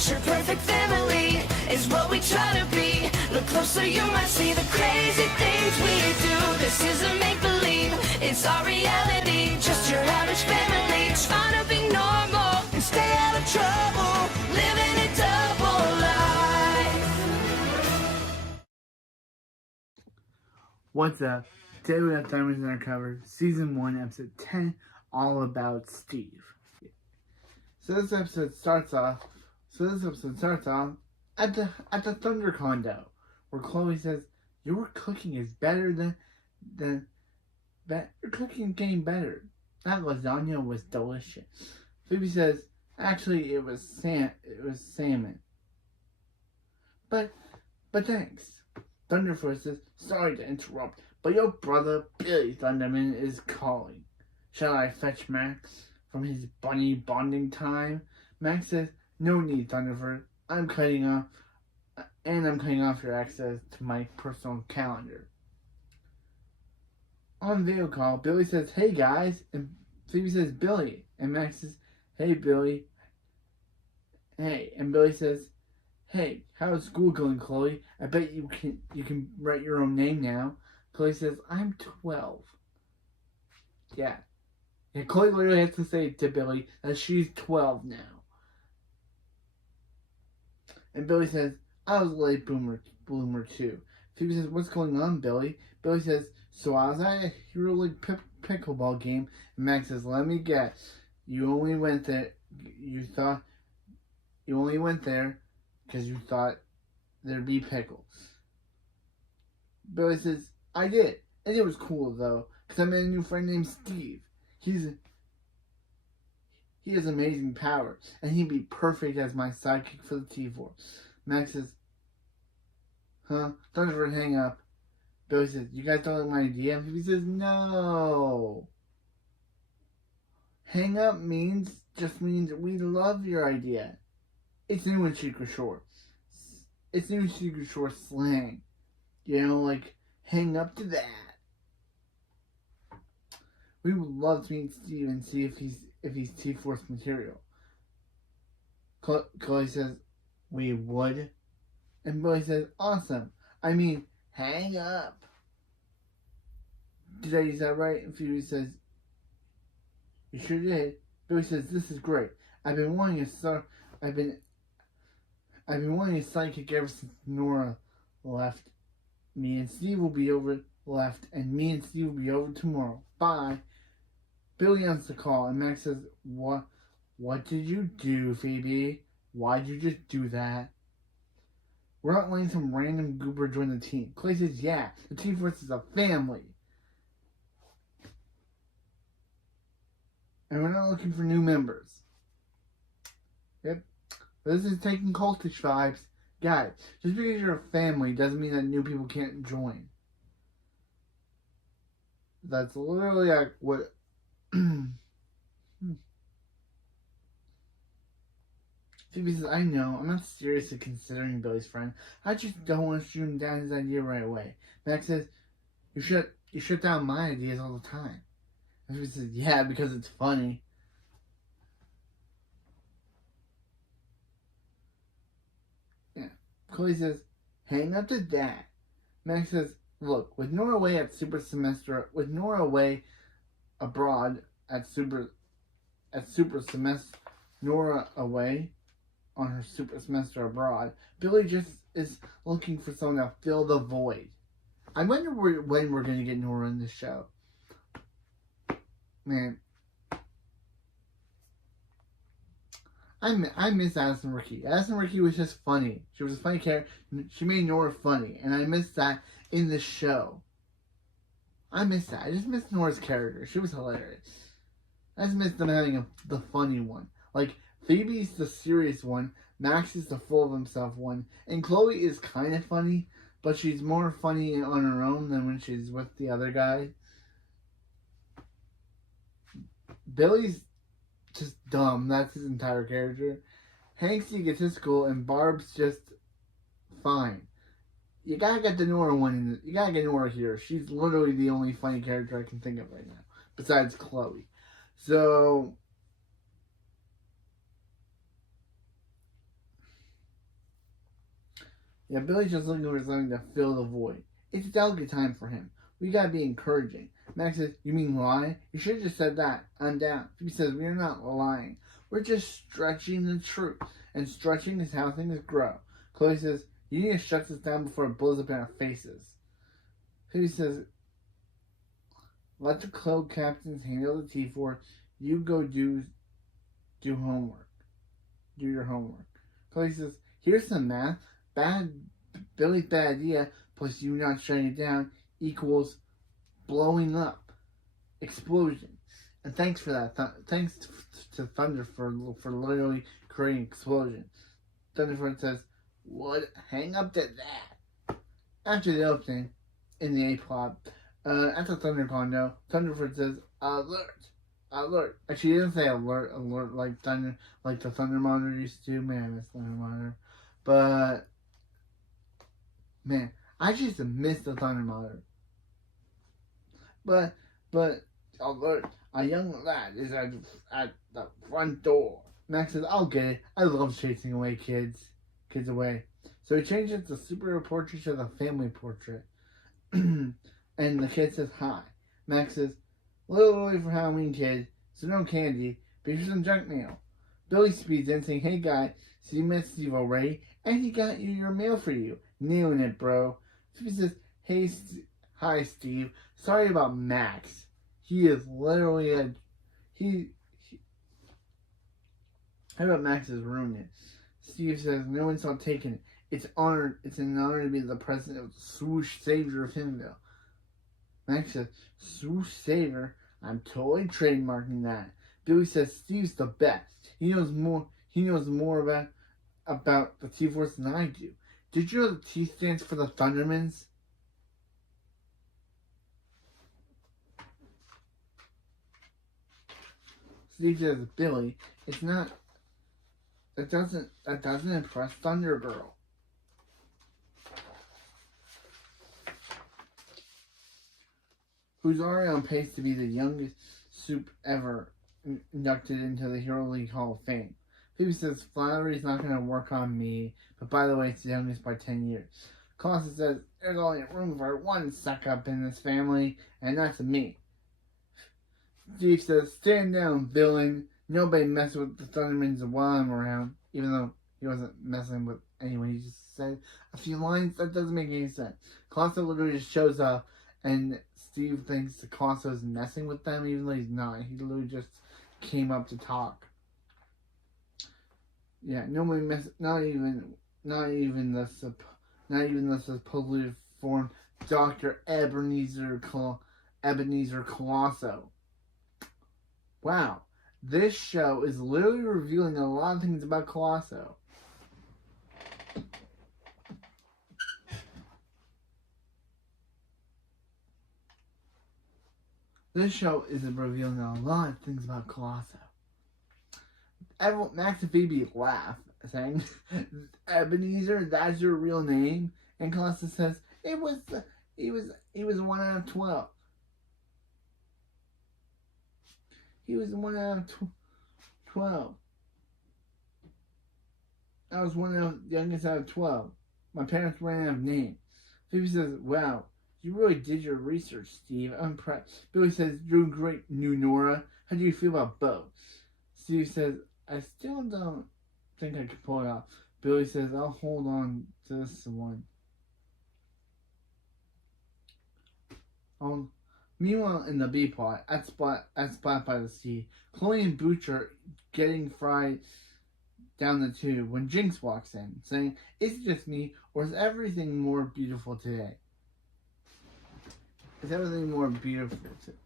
picture perfect family is what we try to be. Look closer, you might see the crazy things we do. This isn't make-believe, it's our reality. Just your average family trying to be normal and stay out of trouble, living a double life. What's up? Today we have Diamonds in Our Cover, Season 1, Episode 10, all about Steve. So this episode starts off at the Thunder condo, where Chloe says, "Your cooking is better than your cooking getting better. That lasagna was delicious." Phoebe says, "Actually, it was salmon. But thanks." Thunderfoot says, "Sorry to interrupt, but your brother Billy Thunderman is calling. Shall I fetch Max from his bunny bonding time?" Max says, "No need, Thunderfoot. I'm cutting off your access to my personal calendar." On video call, Billy says, "Hey guys," and Phoebe says, "Billy," and Max says, "Hey Billy." Hey, and Billy says, "Hey, how's school going, Chloe? I bet you can write your own name now." Chloe says, "I'm 12. Yeah, Chloe literally has to say to Billy that she's 12 now. And Billy says, "I was a late bloomer too." Phoebe says, "What's going on, Billy?" Billy says, "So I was at a Hero League pickleball game." And Max says, "Let me guess. You only went there because you thought there'd be pickles." Billy says, "I did. And it was cool, though, because I made a new friend named Steve. He has amazing powers, and he'd be perfect as my sidekick for the T-Force." Max says, "Huh? Thunderfoot, hang up." Billy says, "You guys don't like my idea?" And he says, "No. Hang up just means we love your idea. It's new in Secret Shore. It's new Secret Shore slang. You know, like, hang up to that. We would love to meet Steve and see if he's T-Force material." Chloe says, "We would?" And Billy says, "Awesome. I mean, hang up. Did I use that right?" And Phoebe says, "You sure did." Billy says, "This is great. I've been wanting a sidekick ever since Nora left. Me and Steve will be over tomorrow. Bye." Billy ends the call, and Max says, What did you do, Phoebe? Why'd you just do that?" "We're not letting some random goober join the team." Clay says, "Yeah, the T-Force is a family. And we're not looking for new members." Yep. This is taking cultish vibes. Guys, just because you're a family doesn't mean that new people can't join. That's literally like what... Phoebe says, "I know, I'm not seriously considering Billy's friend. I just don't want to shoot him down his idea right away." Max says, You shut down my ideas all the time." And Phoebe says, "Yeah, because it's funny." Yeah. Chloe says, "Hang up to that." Max says, "Look, with Nora away abroad at super semester, Nora away on her super semester abroad, Billy just is looking for someone to fill the void. I wonder when we're going to get Nora in the show. Man, I miss Addison Ricky. Addison Ricky was just funny. She was a funny character. She made Nora funny, and I miss that in the show. I miss that. I just miss Nora's character. She was hilarious. I just miss them having the funny one. Like, Phoebe's the serious one, Max is the full of himself one, and Chloe is kind of funny, but she's more funny on her own than when she's with the other guy. Billy's just dumb. That's his entire character. Hank's egotistical, and Barb's just fine. You gotta get the Nora one. You gotta get Nora here. She's literally the only funny character I can think of right now, besides Chloe. So Yeah, Billy's just looking for something to fill the void. It's a delicate time for him. We gotta be encouraging. Max says, you mean lie? You should have just said that. I'm down. Phoebe says, we're not lying. We're just stretching the truth. And stretching is how things grow. Chloe says, you need to shut this down before it blows up in our faces. Phoebe says, let the cloak captains handle the T4. You go do homework. Do your homework. Chloe says, here's some math. Billy's bad idea plus you not shutting it down equals blowing up. Explosion. And thanks for that. Thanks to Thunder for literally creating explosion. Thunderfoot says, what? Hang up to that. After the opening, in the A-plot, at the Thunder condo, Thunderfoot says, alert. Alert. Actually, he didn't say alert like the Thunder Monitor used to. Man, I miss Thunder Monitor. But, man, I just miss the Thunder Monitor. But, alert. A young lad is at the front door. Max says, I'll get it. I love chasing away kids away. So he changes the super portrait to the family portrait. And the kid says, hi. Max says, a little early for Halloween, kid, so no candy, but here's some junk mail. Billy speeds in saying, hey guy, so you met Steve already, and he got you your mail for you. Nailing it, bro. Steve says, hey, hi Steve, sorry about Max. He is literally how about Max is ruining it? Steve says, no one's not taking it. It's an honor to be the president of the swoosh savior of Himville. Max says, swoosh savior? I'm totally trademarking that. Billy says Steve's the best. He knows more about the T-Force than I do. Did you know the T stands for the Thundermans? Steve says, Billy, it's not. That doesn't impress Thunder Girl. Who's already on pace to be the youngest soup ever inducted into the Hero League Hall of Fame. Phoebe says, flattery's not going to work on me, but by the way, it's the youngest by 10 years. Colossus says, there's only room for one suck-up in this family, and that's me. Steve says, stand down, villain. Nobody messes with the Thundermans while I'm around, even though he wasn't messing with anyone. He just said a few lines that doesn't make any sense. Colossus literally just shows up, and Steve thinks the Colossus is messing with them, even though he's not. He literally just came up to talk. Yeah, nobody not even the supposedly formed Dr. Ebenezer Colosso. Wow, this show is literally revealing a lot of things about Colosso. This show is revealing a lot of things about Colosso. Max and Phoebe laugh, saying, Ebenezer, that's your real name? And Colosso says, he was 1 out of 12. He was 1 out of 12. I was youngest out of 12. My parents ran out of names. Phoebe says, wow, you really did your research, Steve. I'm impressed. Billy says, you're great, new Nora. How do you feel about Bo? Steve says, I still don't think I can pull it off. Billy says, I'll hold on to this one. Meanwhile, in the B plot, at Spot by the Sea, Chloe and Booch are getting fried down the tube when Jinx walks in, saying, is it just me, or is everything more beautiful today? Is everything more beautiful today?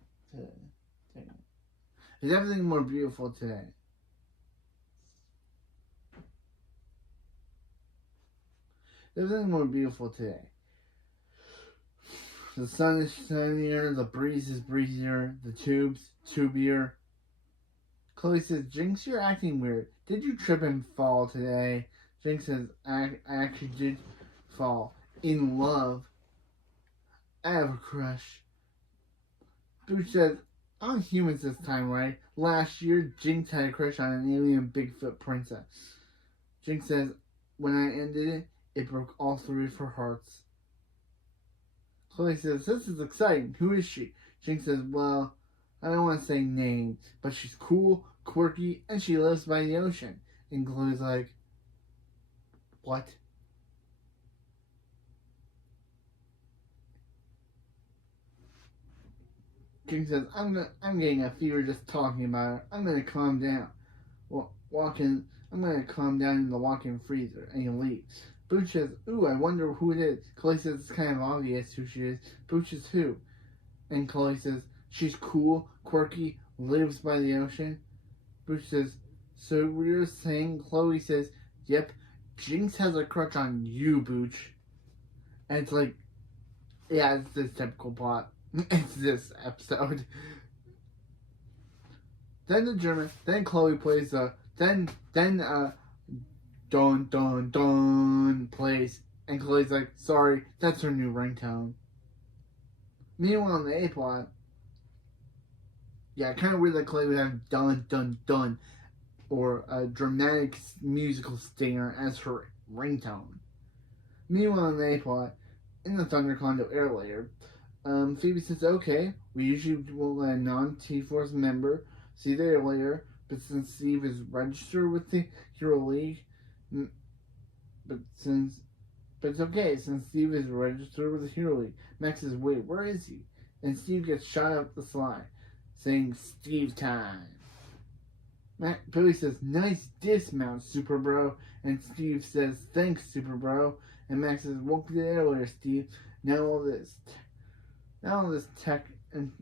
Is everything more beautiful today? Is everything more beautiful today? The sun is sunnier, the breeze is breezier, the tube's tubier. Chloe says, Jinx, you're acting weird. Did you trip and fall today? Jinx says, I actually did fall. In love. I have a crush. Booch says, I'm humans this time, right? Last year, Jinx had a crush on an alien Bigfoot princess. Jinx says, when I ended it, It broke all three of her hearts. Chloe says, "This is exciting. Who is she?" Jinx says, "Well, I don't want to say name, but she's cool, quirky, and she lives by the ocean." And Chloe's like, "What?" Jinx says, I'm getting a fever just talking about her. I'm gonna calm down. I'm gonna calm down in the walk-in freezer," and he leaves. Booch says, "Ooh, I wonder who it is." Chloe says it's kind of obvious who she is. Booch is who? And Chloe says, "She's cool, quirky, lives by the ocean." Booch says, "So you're saying?" Chloe says, "Yep, Jinx has a crush on you, Booch." And it's like, yeah, it's this typical plot. It's this episode. Then Chloe plays then Don Don Don plays, and Chloe's like, "Sorry, that's her new ringtone." Meanwhile, in the A plot, yeah, kind of weird that Chloe would have Dun Dun Dun or a dramatic musical stinger as her ringtone. Meanwhile, in the A plot, in the Thunder Condo air layer, Phoebe says, "Okay, we usually won't let a non-T-Force member see the air layer, but since Steve is registered with the Hero League, but it's okay since Steve is registered with the Hero League." Max says, "Wait, where is he?" And Steve gets shot up the slide, saying, "Steve time." Billy says, "Nice dismount, Super Bro." And Steve says, "Thanks, Super Bro." And Max says, "Welcome to the air layer, Steve. Now all this tech and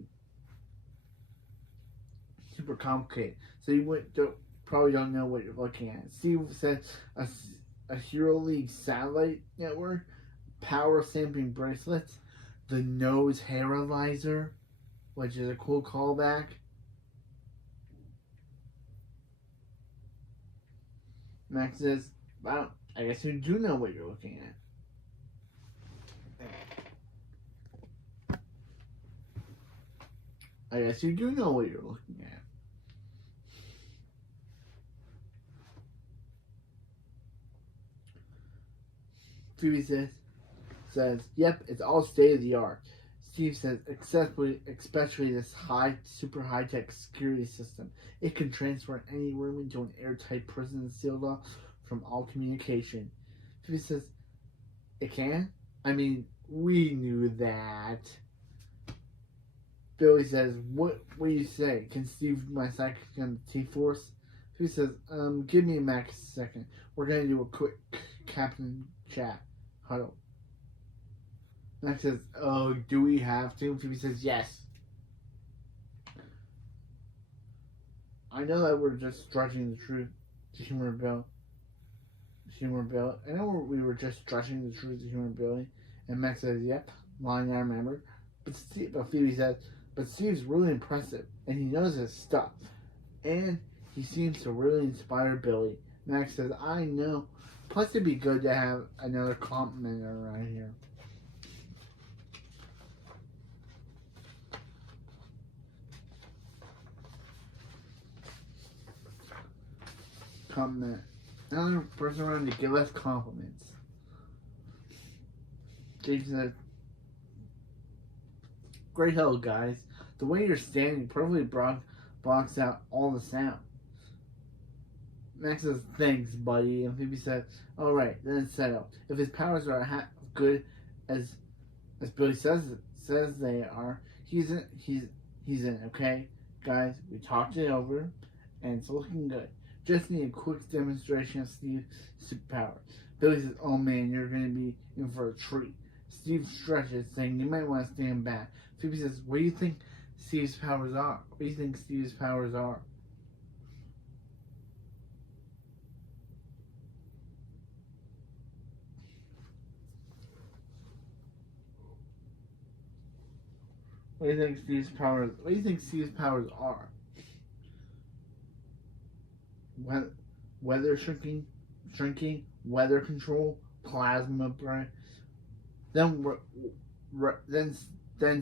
super complicated, so you probably don't know what you're looking at." Steve said a Hero League satellite network, power sampling bracelets, the nose hairalizer, which is a cool callback. Max says, "Wow, I guess you do know what you're looking at." I guess you do know what you're looking at. Phoebe says, "Yep, it's all state of the art." Steve says, especially this super high tech security system. It can transfer any room into an airtight prison sealed off from all communication. Phoebe says, "It can? I mean, we knew that." Billy says, what do you say? Can Steve be my psychic on the T-Force?" Phoebe says, give me a Max a second. We're going to do a quick captain chat. Huddle." Max says, "Oh, do we have to?" Phoebe says, "Yes." "I know that we're just stretching the truth to humor Bill. I know we were just stretching the truth to humor Billy." And Max says, "Yep, line I remember." But Phoebe says, "But Steve's really impressive, and he knows his stuff. And he seems to really inspire Billy." Max says, "I know. Plus, it'd be good to have another complimenter around here." Compliment. Another person around to give us compliments. James said, "Great help, guys. The way you're standing perfectly blocks out all the sound." Max says, "Thanks, buddy." And Phoebe said, "Alright, then it's settled. If his powers are half good as Billy says they are, he's in, okay? Guys, we talked it over, and it's looking good. Just need a quick demonstration of Steve's superpower." Billy says, "Oh man, you're going to be in for a treat." Steve stretches, saying, "You might want to stand back." Phoebe says, What do you think Steve's powers are?" What do you think Steve's powers are? Weather shrinking, weather control, plasma brain. Then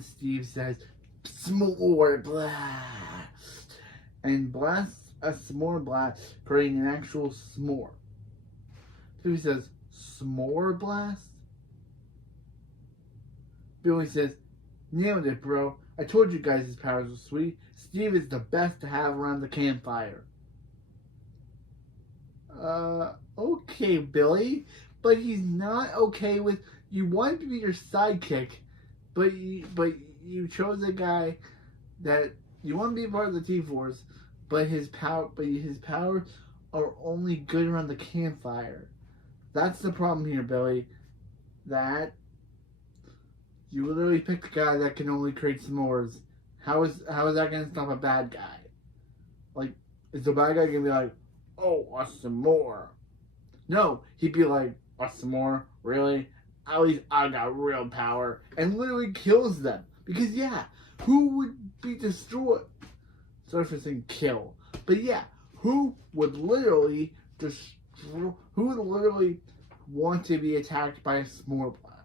Steve says, "S'more blast," and blasts a s'more blast, creating an actual s'more. Phoebe says, S'more blast? Billy says, nailed it, bro. I told you guys his powers were sweet. Steve is the best to have around the campfire. Okay, Billy. But he's not okay with... You want to be your sidekick, but you chose a guy that... You want to be part of the T-Force, but his powers are only good around the campfire. That's the problem here, Billy. That you literally picked a guy that can only create s'mores. How is that going to stop a bad guy? Like, is the bad guy going to be like, oh, a s'more? No, he'd be like, a s'more? Really? At least I got real power. And literally kills them. Because, yeah, who would be destroyed? Sorry for saying kill. But, yeah, who would literally destroy... Who would literally want to be attacked by a s'more blast?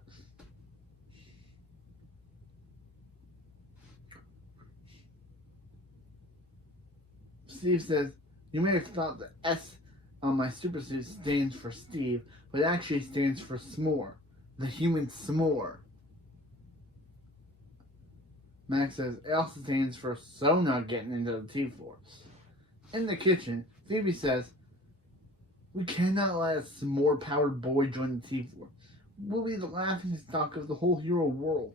Steve says, you may have thought the S on my super suit stands for Steve, but it actually stands for s'more. The human s'more. Max says, it also stands for so not getting into the T-Force. In the kitchen, Phoebe says, we cannot let a s'more-powered boy join the T-Force. We'll be the laughing stock of the whole hero world.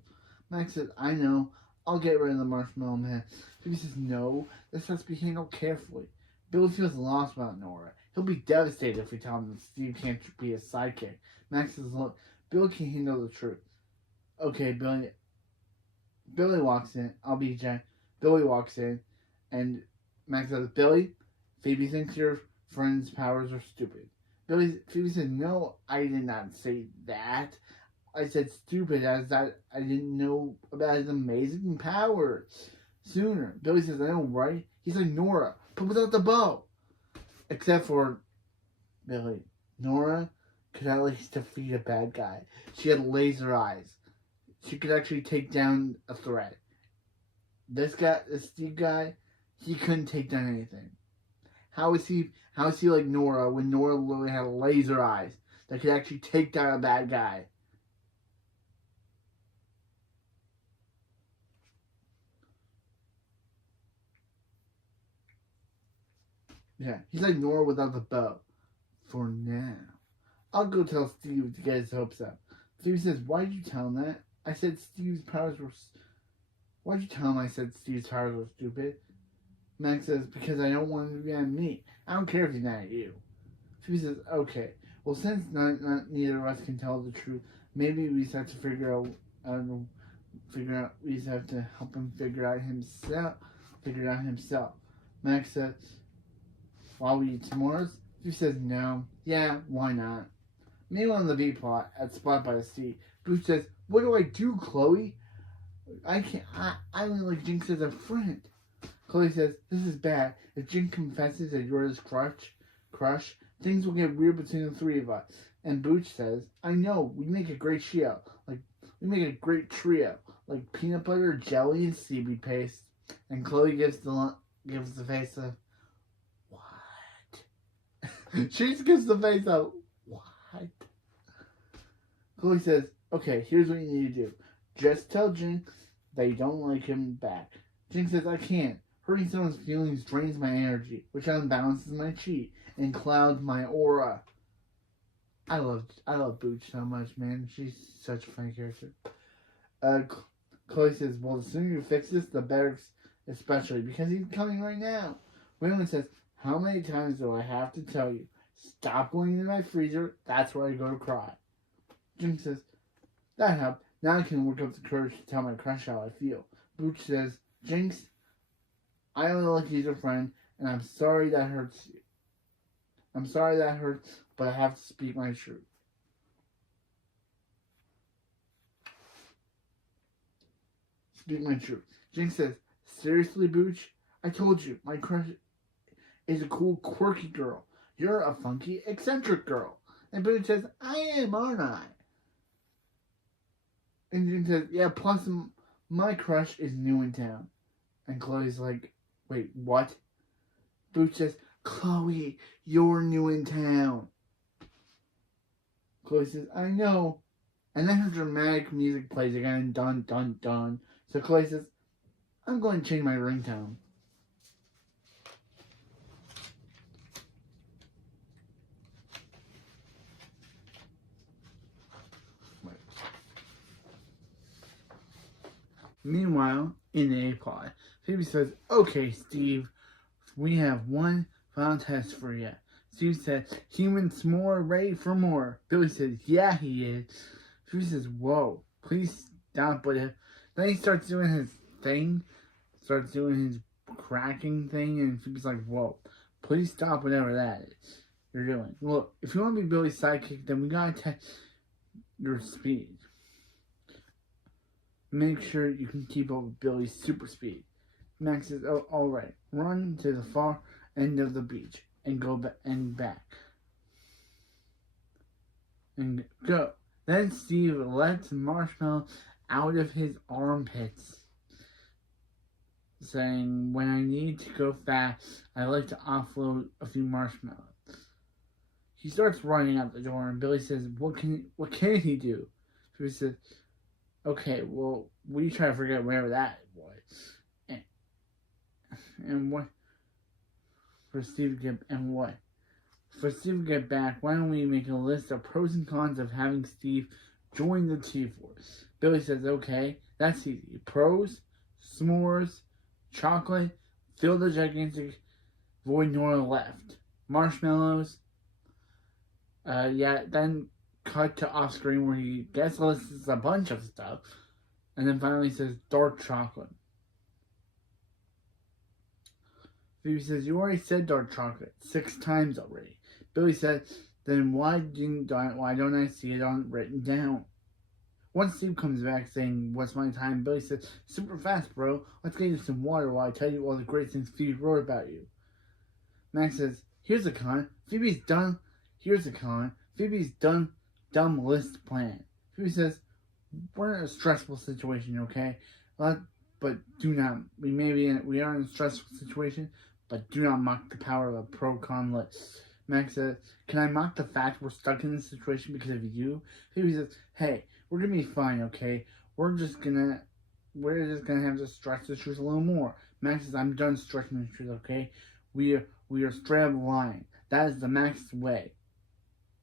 Max says, I know. I'll get rid of the Marshmallow Man. Phoebe says, no. This has to be handled carefully. Billy feels lost about Nora. He'll be devastated if we tell him that Steve can't be his sidekick. Max says, look, Billy can handle the truth. Okay, Billy. Billy walks in. I'll be Jen. Billy walks in, and Max says, Billy, Phoebe thinks your friend's powers are stupid. Phoebe says, no, I did not say that. I said stupid as that I didn't know about his amazing powers sooner. Billy says, I know, right? He's like Nora, but without the bow. Except for Billy. Nora could at least defeat a bad guy. She had laser eyes. She could actually take down a threat. This Steve guy, he couldn't take down anything. How is he like Nora when Nora literally had laser eyes that could actually take down a bad guy? Yeah, he's like Nora without the bow. For now. I'll go tell Steve to get his hopes up. Steve says, why'd you tell him that? I said Steve's powers were... Why'd you tell him I said Steve's powers were stupid? Max says, because I don't want him to be at me. I don't care if he's not at you. Steve says, okay. Well, since neither of us can tell the truth, maybe we just have to figure out... we just have to help him figure it out himself. Max says... While we eat s'mores? Steve says no. Yeah, why not? Meanwhile, on the B plot, at Spot by the Sea, Booch says, what do I do, Chloe? I only like Jinx as a friend. Chloe says, this is bad. If Jinx confesses that you're his crush, things will get weird between the three of us. And Booch says, I know, we make a great trio. We make a great trio. Like peanut butter, jelly, and seaweed paste. And Chloe gives the face a... She just gives the face out. What? Chloe says, okay, here's what you need to do. Just tell Jinx that you don't like him back. Jinx says, I can't. Hurting someone's feelings drains my energy, which unbalances my chi and clouds my aura. I love Booch so much, man. She's such a funny character. Chloe says, well, the sooner you fix this, the better, especially because he's coming right now. Waylon says, how many times do I have to tell you? Stop going into my freezer. That's where I go to cry. Jinx says, that helped. Now I can work up the courage to tell my crush how I feel. Booch says, Jinx, I only like you as a friend, and I'm sorry that hurts you. I'm sorry that hurts, but I have to speak my truth. Speak my truth. Jinx says, seriously, Booch? I told you, my crush is a cool, quirky girl. You're a funky, eccentric girl. And Booch says, I am, aren't I? And Jinx says, yeah, plus my crush is new in town. And Chloe's like, wait, what? Booch says, Chloe, you're new in town. Chloe says, I know. And then her dramatic music plays again, dun dun dun. So Chloe says, I'm going to change my ringtone. Meanwhile, in the A plot, Phoebe says, okay, Steve, we have one final test for you. Steve says, human s'more ready for more. Billy says, yeah, he is. Phoebe says, whoa, please stop with it. Then he starts doing his thing, starts doing his cracking thing, and Phoebe's like, whoa, please stop whatever that is you're doing. Look, if you want to be Billy's sidekick, then we gotta test your speed. Make sure you can keep up with Billy's super speed. Max says, oh, alright, run to the far end of the beach and go back and back. And go. Then Steve lets Marshmallow out of his armpits, saying, when I need to go fast, I like to offload a few marshmallows. He starts running out the door, and Billy says, what can he do? So he says, okay, well, we try to forget whatever that was. And what? For Steve to get back, why don't we make a list of pros and cons of having Steve join the T-Force? Billy says, okay, that's easy. Pros, s'mores, chocolate, fill the gigantic void Nora left. Marshmallows. Then cut to off screen where he lists a bunch of stuff. And then finally says dark chocolate. Phoebe says, you already said dark chocolate 6 times already. Billy says, then why don't I see it written down? Once Steve comes back saying, what's my time? Billy says, super fast, bro. Let's get you some water while I tell you all the great things Phoebe wrote about you. Max says, here's a con. Phoebe's done. Here's a con. Phoebe's done. Dumb list plan. Phoebe says, we're in a stressful situation, okay? But do not. We are in a stressful situation, but do not mock the power of a pro-con list. Max says, can I mock the fact we're stuck in this situation because of you? Phoebe says, hey, we're gonna be fine, okay? We're just gonna have to stretch the truth a little more. Max says, I'm done stretching the truth, okay? We are straight up lying. That is the Max way.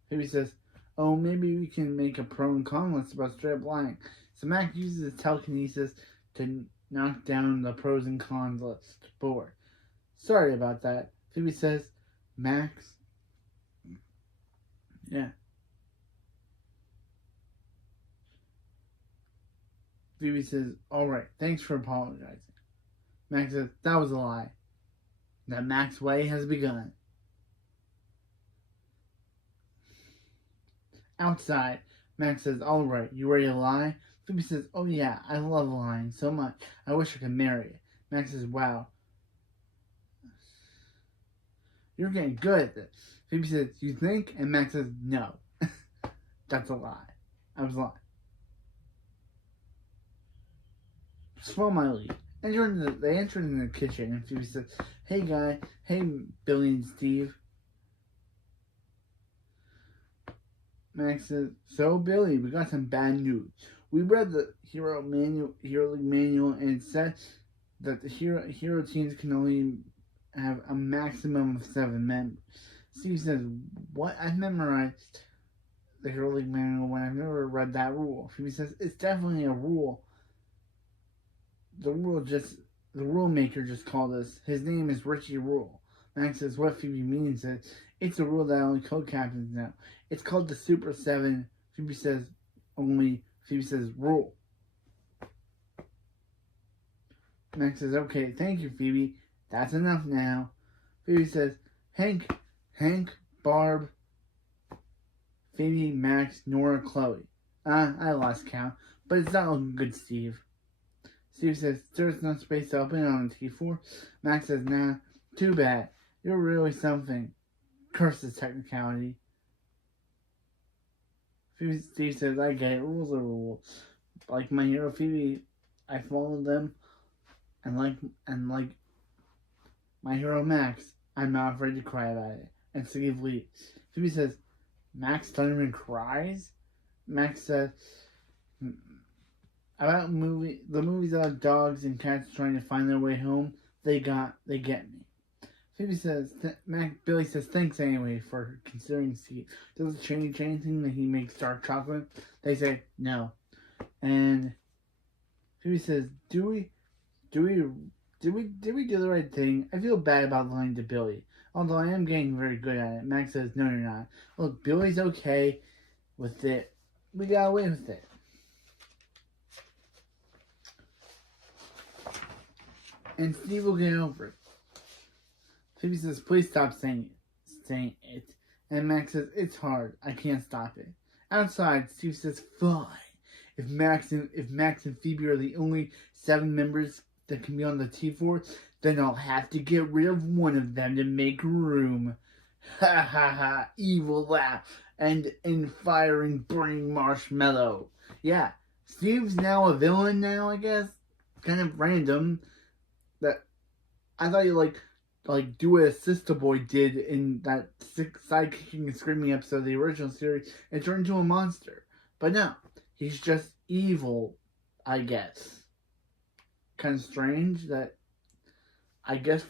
Phoebe says, oh, maybe we can make a pro and con list about straight up lying. So Max uses his telekinesis to knock down the pros and cons list board. Sorry about that. Phoebe says, Max. Yeah. Phoebe says, alright, thanks for apologizing. Max says, that was a lie. The Max way has begun. Outside, Max says, alright, you ready to lie? Phoebe says, oh yeah, I love lying so much. I wish I could marry it. Max says, wow. You're getting good at this. Phoebe says, you think? And Max says, no. That's a lie. I was lying. Swallow my lead. They enter in the kitchen, and Phoebe says, hey Billy and Steve. Max says, so Billy, we got some bad news. We read the Hero League manual, and it says that the hero teams can only have a maximum of 7 members. Steve says, what? I've memorized the Hero League manual when I've never read that rule. Phoebe says, it's definitely a rule. The rule maker just called us. His name is Richie Rule. Max says, what Phoebe means is, it's a rule that only co-captains know. It's called the Super 7. Phoebe says, rule. Max says, okay, thank you, Phoebe. That's enough now. Phoebe says, Hank, Barb, Phoebe, Max, Nora, Chloe. I lost count, but it's not looking good, Steve. Steve says, there's no space open on the T4. Max says, nah, too bad. You're really something. Curse this technicality. Steve says, I get it. Rules are rules. Like my hero Phoebe, I followed them. And like my hero Max, I'm not afraid to cry about it. And Steve leaves. Phoebe says, Max Thunderman cries. Max says about the movies about dogs and cats trying to find their way home. They get me. Phoebe says, Billy says, thanks anyway for considering Steve. Does it change anything that he makes dark chocolate? They say, no. And Phoebe says, did we do the right thing? I feel bad about lying to Billy, although I am getting very good at it. Max says, no, you're not. Look, Billy's okay with it. We got away with it. And Steve will get over it. Phoebe says, please stop saying it. And Max says, it's hard. I can't stop it. Outside, Steve says, fine. If Max and Phoebe are the only 7 members that can be on the T4, then I'll have to get rid of one of them to make room. Ha ha ha, evil laugh. And in firing burning marshmallow. Yeah, Steve's now a villain now, I guess. Kind of random. That I thought you like do what Sister Boy did in that side-kicking and screaming episode of the original series and turn into a monster. But no, he's just evil, I guess. Kind of strange that I guess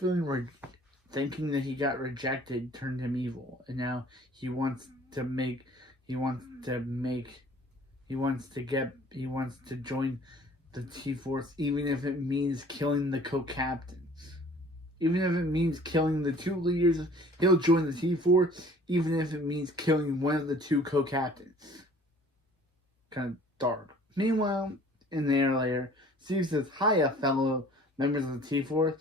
thinking that he got rejected turned him evil, and now he wants to join the T-Force, even if it means killing the co-captains. Even if it means killing the 2 leaders, he'll join the T4, even if it means killing one of the 2 co-captains. Kind of dark. Meanwhile, in the air layer, Steve says, hiya, fellow members of the T4.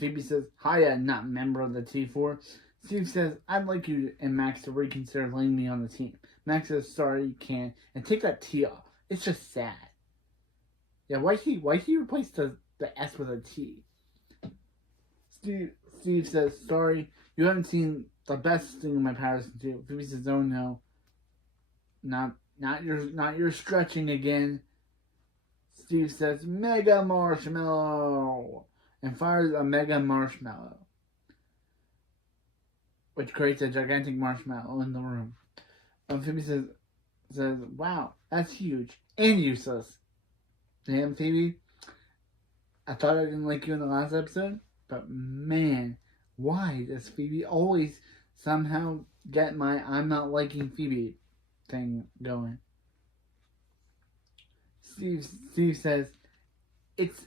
Phoebe says, hiya, not member of the T4. Steve says, I'd like you and Max to reconsider letting me on the team. Max says, sorry, you can't. And take that T off. It's just sad. Yeah, why'd he replace the S with a T? Steve says, sorry, you haven't seen the best thing in my powers can do. Phoebe says, oh no. Not your stretching again. Steve says, Mega Marshmallow! And fires a Mega Marshmallow, which creates a gigantic marshmallow in the room. Phoebe says, wow, that's huge and useless. Damn, Phoebe. I thought I didn't like you in the last episode. But man, why does Phoebe always somehow get my I'm not liking Phoebe thing going? Steve says, is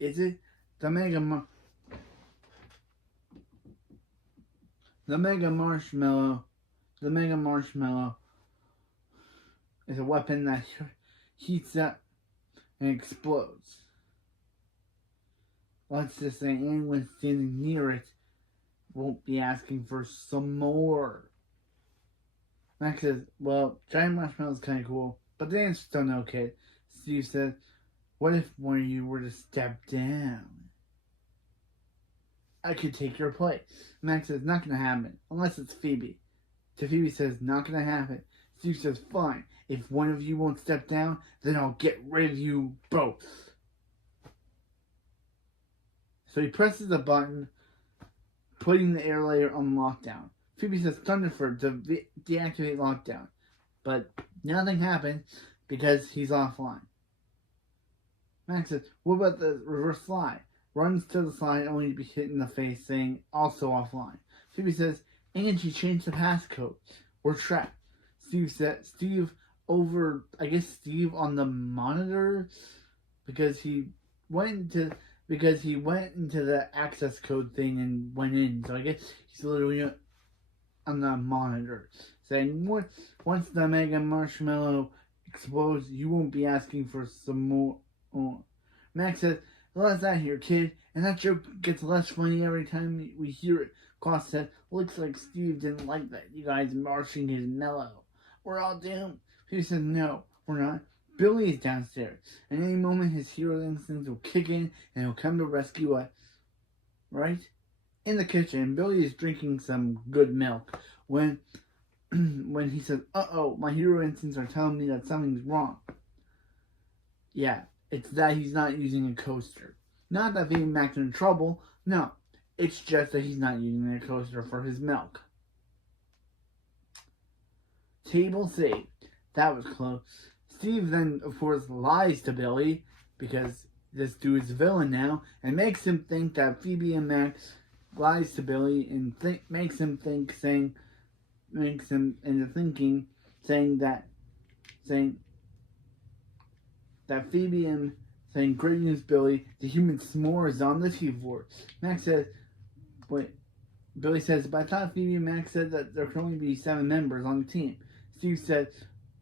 it the Mega Marshmallow is a weapon that heats up and explodes. Let's just say anyone standing near it won't be asking for some more. Max says, well, giant marshmallow is kind of cool, but the answer's still no, kid. Steve says, what if one of you were to step down? I could take your place. Max says, not gonna happen, unless it's Phoebe. To Phoebe says, not gonna happen. Steve says, fine. If one of you won't step down, then I'll get rid of you both. So he presses a button, putting the air layer on lockdown. Phoebe says, Thunderford to deactivate lockdown. But nothing happened because he's offline. Max says, what about the reverse slide? Runs to the slide only to be hit in the face, saying, also offline. Phoebe says, and she changed the passcode. We're trapped. Steve on the monitor because he went into the access code thing and went in. So I guess he's literally on the monitor saying, once the Mega Marshmallow explodes, you won't be asking for some more. Max says, well, that's that here, kid. And that joke gets less funny every time we hear it. Klaus said, looks like Steve didn't like that. You guys marching his mellow. We're all doomed. He said, no, we're not. Billy is downstairs. At any moment, his hero instincts will kick in and he'll come to rescue us. Right? In the kitchen, Billy is drinking some good milk when he says, uh-oh, my hero instincts are telling me that something's wrong. Yeah, it's that he's not using a coaster. Not that Phoebe Max in trouble. No, It's just that he's not using the coaster for his milk. Table saved. That was close. Steve then, of course, lies to Billy because this dude's a villain now and makes him think that Phoebe and Max lies to Billy and makes him into thinking, saying that Phoebe and saying, great news, Billy, the human s'more is on the TV board. Max says, wait, Billy says, but I thought Phoebe and Max said that there can only be 7 members on the team. Steve said,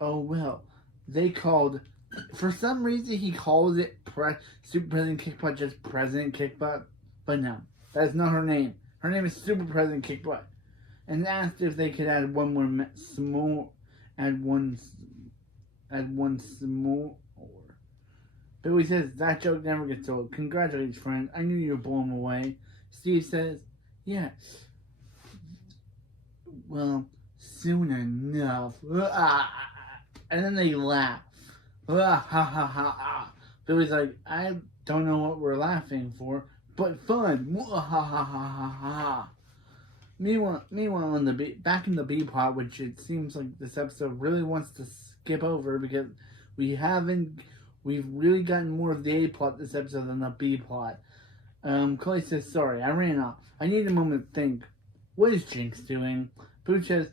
oh, well, they called, for some reason he calls it Super President Kickbutt just President Kickbutt, but no, that's not her name. Her name is Super President Kickbutt. And asked if they could add one more add one s'more. Billy says, that joke never gets old. Congratulations, friend. I knew you were blown away. Steve says, yes. Well, soon enough. And then they laugh. Billy's like, I don't know what we're laughing for, but fun. Meanwhile, back in the B plot, which it seems like this episode really wants to skip over because we've really gotten more of the A plot this episode than the B plot. Chloe says, sorry, I ran off. I need a moment to think. What is Jinx doing? Booch says,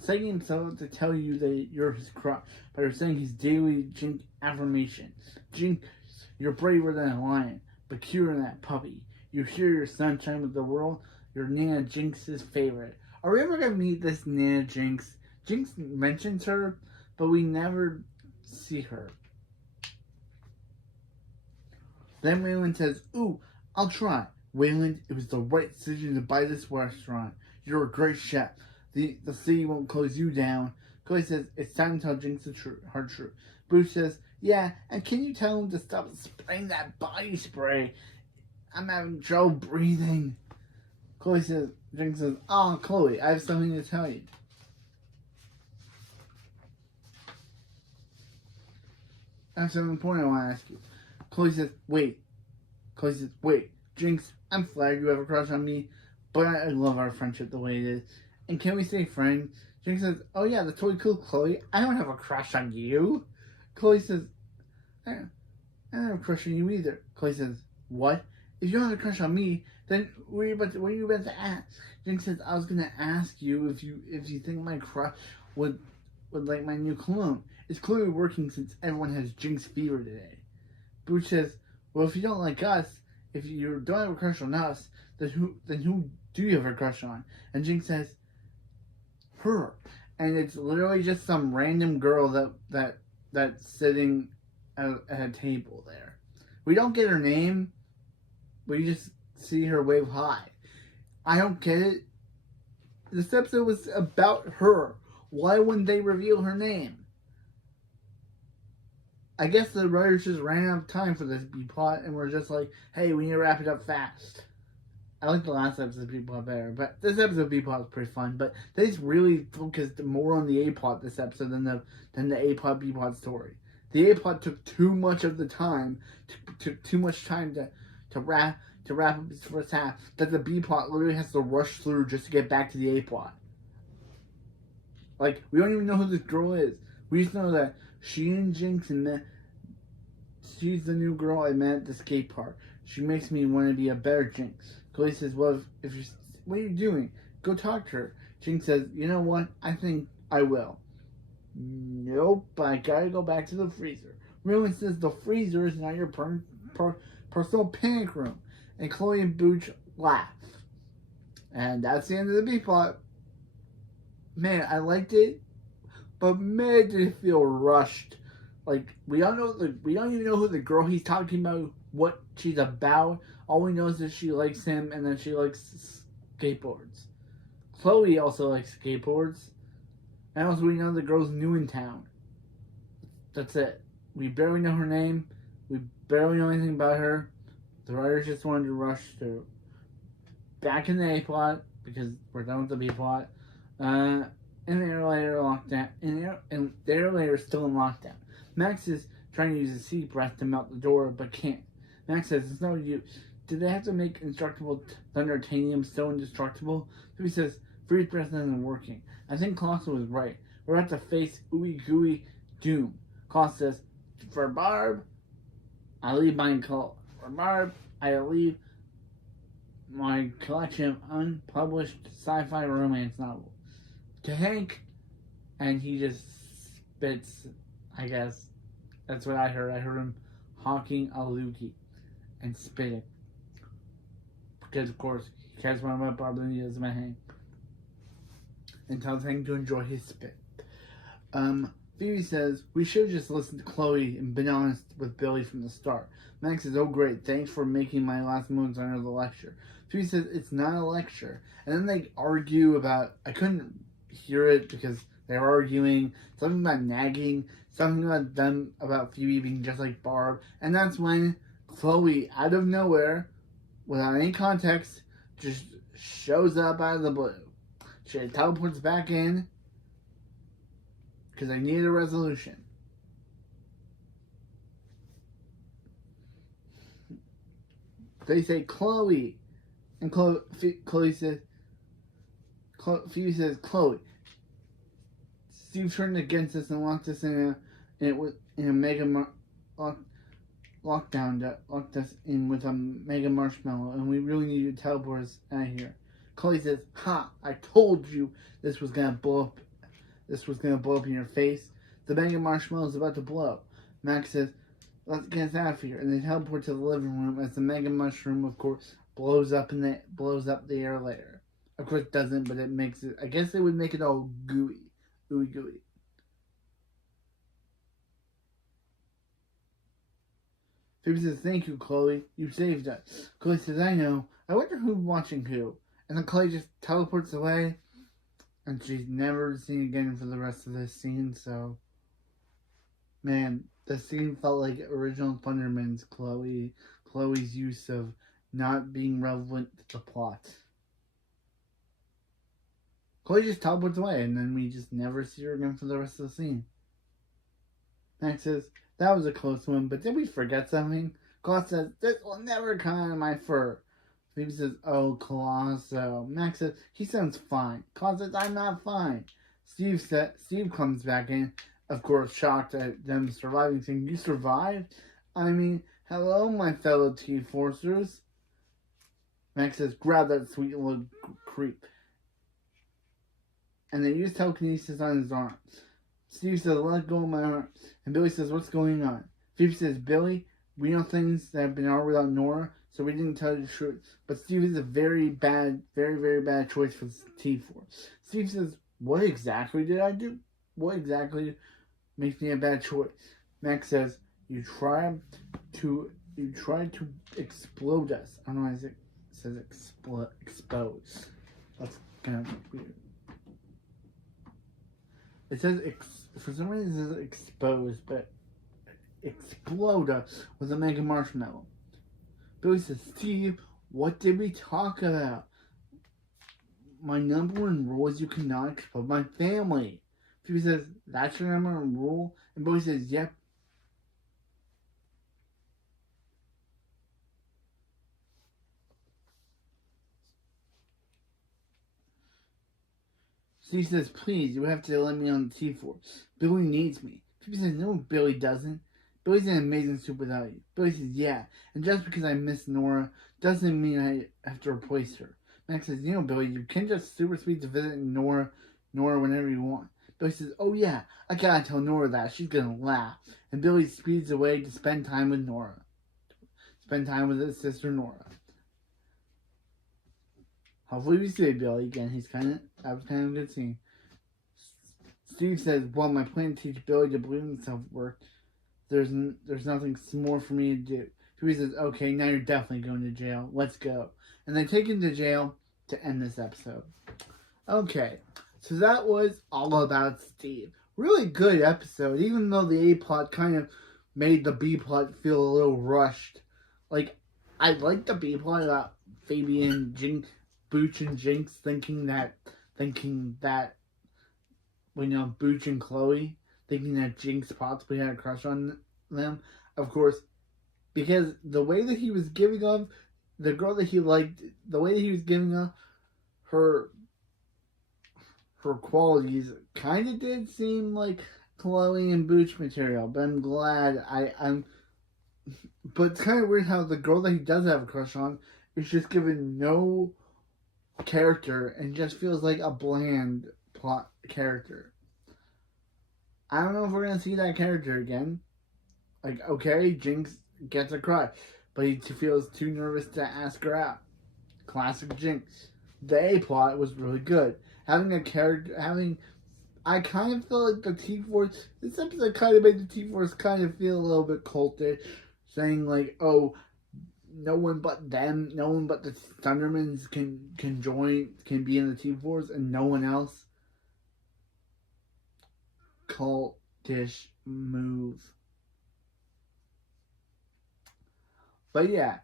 setting himself to tell you that you're his crush by saying his daily Jinx affirmation. Jinx, you're braver than a lion, but cuter than that puppy. You share your sunshine with the world. You're Nana Jinx's favorite. Are we ever going to meet this Nana Jinx? Jinx mentions her, but we never see her. Then Wayland says, ooh, I'll try. Wayland, it was the right decision to buy this restaurant. You're a great chef. The city won't close you down. Chloe says, it's time to tell Jinx the hard truth. Bruce says, yeah, and can you tell him to stop spraying that body spray? I'm having trouble breathing. Jinx says, oh, Chloe, I have something to tell you. I have something important I want to ask you. Chloe says, wait. Jinx, I'm flattered you have a crush on me, but I love our friendship the way it is. And can we stay friends? Jinx says, oh yeah, that's totally cool, Chloe. I don't have a crush on you. Chloe says, I don't have a crush on you either. Chloe says, what? If you don't have a crush on me, then what are you about to ask? Jinx says, I was going to ask you if you think my crush would like my new cologne. It's clearly working since everyone has Jinx fever today. Booch says, well, if you don't like us, if you don't have a crush on us, then who do you have a crush on? And Jinx says, her. And it's literally just some random girl that's sitting at a table there. We don't get her name. We just see her wave hi. I don't get it. This episode was about her. Why wouldn't they reveal her name? I guess the writers just ran out of time for this B-plot and were just like, hey, we need to wrap it up fast. I like the last episode's B-plot better, but this episode B-plot was pretty fun, but they just really focused more on the A-plot this episode than the A-plot B-plot story. The A-plot took too much of the time, took too much time to wrap up its first half, that the B-plot literally has to rush through just to get back to the A-plot. Like, we don't even know who this girl is. We just know that she and Jinx and she's the new girl I met at the skate park. She makes me want to be a better Jinx. Chloe says, well, if you're, what are you doing? Go talk to her. Jinx says, you know what? I think I will. Nope, I gotta go back to the freezer. Ruin says the freezer is not your personal panic room. And Chloe and Booch laugh. And that's the end of the B-plot. Man, I liked it, but man, did it feel rushed. Like, we don't even know who the girl he's talking about, what she's about. All we know is that she likes him and that she likes skateboards. Chloe also likes skateboards. And also we know the girl's new in town. That's it. We barely know her name. We barely know anything about her. The writers just wanted to rush through. Back in the A plot, because we're done with the B plot. And they're later lockdown. And they're later still in lockdown. Max is trying to use his sea breath to melt the door, but can't. Max says, it's no use. did they have to make indestructible Thundertanium so indestructible? Phoebe says, freeze breath isn't working. I think Colossus was right. We're about to face ooey gooey doom. Colossus says, for Barb, I leave my collection of unpublished sci-fi romance novels to Hank, and he just spits, I guess. That's what I heard. I heard him hawking a loogie and spitting. Because, of course, he cares more about Barb than he does about Hank. And tells Hank to enjoy his spit. Phoebe says, we should have just listened to Chloe and been honest with Billy from the start. Max says, oh great, thanks for making my last moments under the lecture. Phoebe says, it's not a lecture. And then they argue about, I couldn't hear it because they were arguing, something about nagging, something about them, about Phoebe being just like Barb. And that's when Chloe, out of nowhere, without any context, just shows up out of the blue. She teleports back in, because I needed a resolution. They say Chloe, and Chloe says, Phoebe says, Chloe, Steve turned against us and locked us in a mega lockdown, locked us in with a mega marshmallow, and we really need to teleport us out of here. Chloe says, ha, I told you this was gonna blow up. This was going to blow up in your face. The mega marshmallow is about to blow. Max says, let's get us out of here. And they teleport to the living room as the mega mushroom, of course, blows up the air layer. Of course it doesn't, but it makes it, I guess it would make it all gooey. Ooey gooey. Phoebe says, thank you, Chloe. You saved us. Chloe says, I know. I wonder who's watching who. And then Chloe just teleports away. And she's never seen again for the rest of this scene, so... Man, the scene felt like original Thunderman's Chloe's use of not being relevant to the plot. Chloe just teleports away, and then we just never see her again for the rest of the scene. Max says, that was a close one, but did we forget something? Colossus says, this will never come out of my fur. Phoebe says, oh, Colosso. Max says, he sounds fine. Colossus says, I'm not fine. Steve comes back in, of course, shocked at them surviving, saying, you survived? I mean, hello, my fellow T-Forcers. Max says, grab that sweet little creep. And they use telekinesis on his arm. Steve says, let go of my arm. And Billy says, what's going on? Phoebe says, Billy, we know things that have been out without Nora, so we didn't tell you the truth. But Steve is a very, very bad choice for T-Force. Steve says, what exactly did I do? What exactly makes me a bad choice? Max says, you tried to explode us. I don't know why it says expose. That's kind of weird. It says, for some reason it says expose, but explode us with a mega marshmallow. Billy says, Steve, what did we talk about? My number one rule is you cannot explode my family. Phoebe says, that's your number one rule? And Billy says, yep. Steve says, please, you have to let me on the T-Force. Billy needs me. Phoebe says, no, Billy doesn't. Billy's an amazing suit without you. Billy says, yeah, and just because I miss Nora doesn't mean I have to replace her. Max says, you know, Billy, you can just super speed to visit Nora whenever you want. Billy says, oh yeah, I gotta tell Nora that. She's gonna laugh. And Billy speeds away to spend time with Nora. Spend time with his sister Nora. Hopefully we see Billy again. That was kind of a good scene. Steve says, well, my plan to teach Billy to believe in himself worked. There's nothing more for me to do. Phoebe says, okay, now you're definitely going to jail. Let's go. And they take him to jail to end this episode. Okay, so that was all about Steve. Really good episode, even though the A-plot kind of made the B-plot feel a little rushed. Like, I like the B-plot about Fabian, Booch and Jinx thinking that, Booch and Chloe, thinking that Jinx possibly had a crush on them. Of course, because the way that he was giving off the girl that he liked, the way that he was giving her qualities kind of did seem like Chloe and Booch material, but I'm glad I'm. But it's kind of weird how the girl that he does have a crush on is just given no character and just feels like a bland plot character. I don't know if we're gonna see that character again. Like, okay, Jinx gets a crush, but he feels too nervous to ask her out. Classic Jinx. The A plot was really good. Having a character, I kind of feel like the T-Force, this episode kind of made the T-Force kind of feel a little bit cultish, saying like, oh, no one but them, no one but the Thundermans can join, can be in the T-Force, and no one else. Cultish move. But yeah,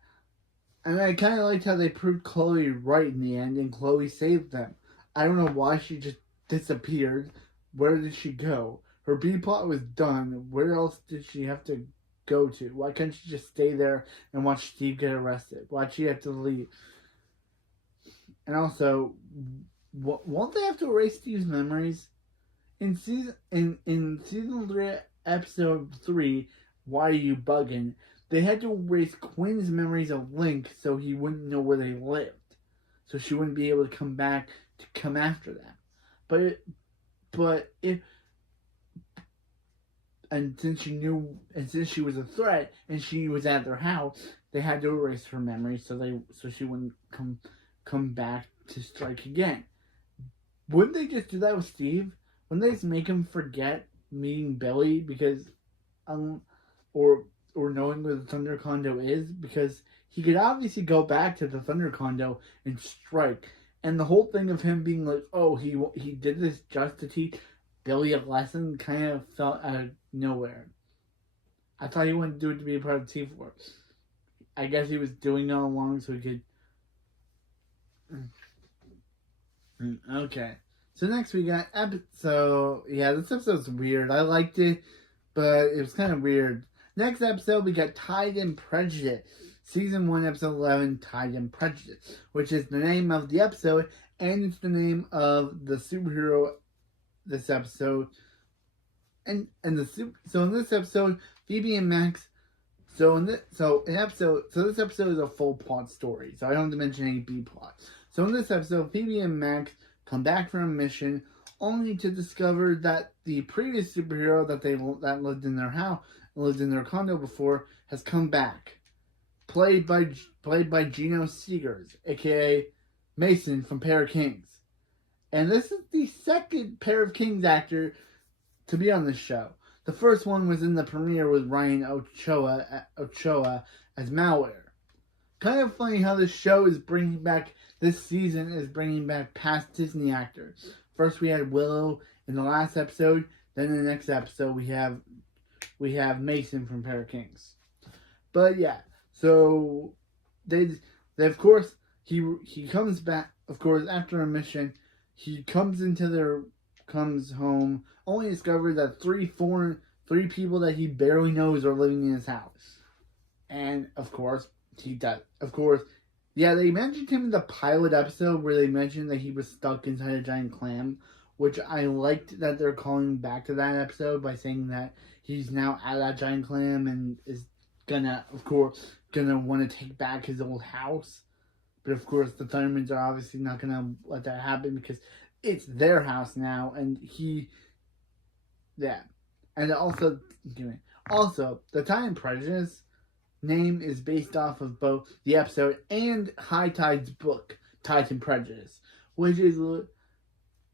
and I kind of liked how they proved Chloe right in the end, and Chloe saved them. I don't know why she just disappeared. Where did she go? Her B plot was done. Where else did she have to go to? Why couldn't she just stay there and watch Steve get arrested? Why'd she have to leave? And also, won't they have to erase Steve's memories? In season 3, episode 3, Why Are You Bugging? They had to erase Quinn's memories of Link so he wouldn't know where they lived. So she wouldn't be able to come back to come after them. And since she was a threat and she was at their house, they had to erase her memory so she wouldn't come back to strike again. Wouldn't they just do that with Steve? Wouldn't they just make him forget meeting Billy because or knowing where the Thunder Condo is, because he could obviously go back to the Thunder Condo and strike. And the whole thing of him being like, oh, he did this just to teach Billy a lesson kind of felt out of nowhere. I thought he wanted to do it to be a part of T-Force. I guess he was doing it all along so he could... Okay. So next we got episode... Yeah, this episode's weird. I liked it, but it was kind of weird. Next episode, we got Tide and Prejudice. Season 1, Episode 11, Tide and Prejudice, which is the name of the episode, and it's the name of the superhero this episode. So in this episode, Phoebe and Max. This episode is a full plot story, so I don't have to mention any B plot. So in this episode, Phoebe and Max come back from a mission, only to discover that the previous superhero that lived in their house, lived in their condo before, has come back, played by Gino Seegers, aka Mason from Pair of Kings, and this is the second Pair of Kings actor to be on this show. The first one was in the premiere with Ryan Ochoa as Malware. Kind of funny how this show is this season is bringing back past Disney actors. First we had Willow in the last episode, then in the next episode we have Mason from Pair of Kings. But yeah, so they of course he comes back, of course, after a mission. He comes home, only discovered that three people that he barely knows are living in his house. And of course, he does. Of course, yeah, they mentioned him in the pilot episode where they mentioned that he was stuck inside a giant clam, which I liked that they're calling back to that episode by saying that he's now at that giant clam and is gonna want to take back his old house. But of course, the Thundermans are obviously not gonna let that happen because it's their house now, and and also the Tide and Prejudice name is based off of both the episode and High Tide's book, Tide and Prejudice, and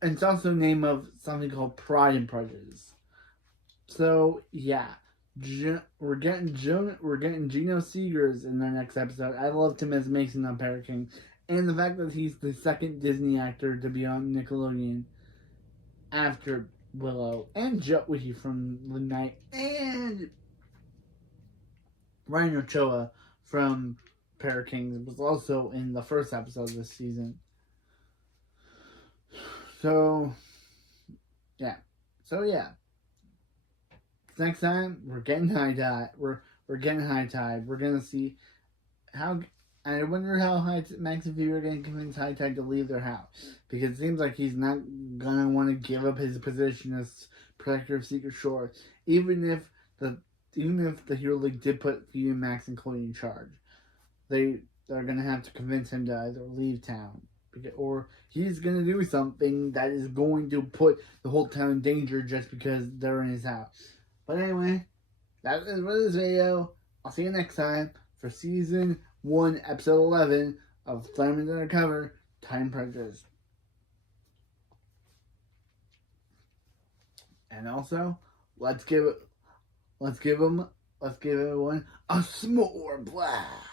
it's also the name of something called Pride and Prejudice. So yeah, we're getting Gino Seegers in the next episode. I loved him as Mason on Pair of Kings, and the fact that he's the second Disney actor to be on Nickelodeon after Willow and Joey from The Night and Ryan Ochoa from Pair of Kings was also in the first episode of this season. So yeah. Next time we're getting High Tide. We're getting High Tide. We're gonna see how And I wonder how Max and Phoebe are going to convince High Tide to leave their house. Because it seems like he's not going to want to give up his position as protector of Secret Shore. Even if the Hero League did put Phoebe, Max, and Chloe in charge. They're going to have to convince him to either leave town. Or he's going to do something that is going to put the whole town in danger just because they're in his house. But anyway, that is for this video. I'll see you next time for Season 1, Episode 11 of Flamin' Undercover, Time Predators. And also, let's give everyone a s'more blast.